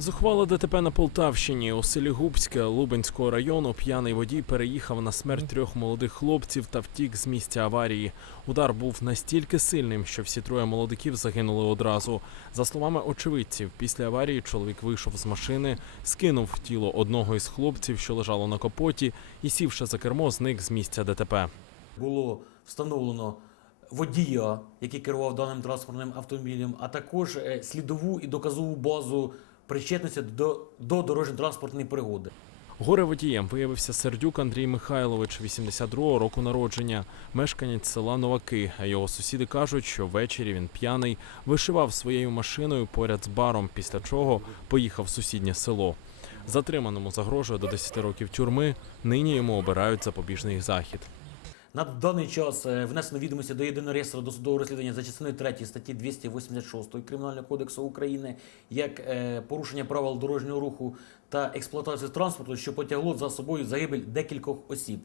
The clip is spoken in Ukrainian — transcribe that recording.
Зухвала ДТП на Полтавщині у селі Губське Лубенського району п'яний водій переїхав на смерть трьох молодих хлопців та втік з місця аварії. Удар був настільки сильним, що всі троє молодиків загинули одразу. За словами очевидців, після аварії чоловік вийшов з машини, скинув тіло одного із хлопців, що лежало на капоті, і сівши за кермо, зник з місця ДТП. було встановлено водія, який керував даним транспортним автомобілем, а також е, слідову і доказову базу причетності до, до дорожньо-транспортної пригоди. Горе водієм виявився Сердюк Андрій Михайлович, 82-го року народження, мешканець села Новаки. А його сусіди кажуть, що ввечері він п'яний вишивав своєю машиною поряд з баром, після чого поїхав в сусіднє село. Затриманому загрожує до 10 років тюрми. Нині йому обирають запобіжний захід. На даний час е, внесено відомості до єдиного реєстру досудового розслідування за частиною 3 статті 286 Кримінального кодексу України як е, порушення правил дорожнього руху та експлуатації транспорту, що потягло за собою загибель декількох осіб.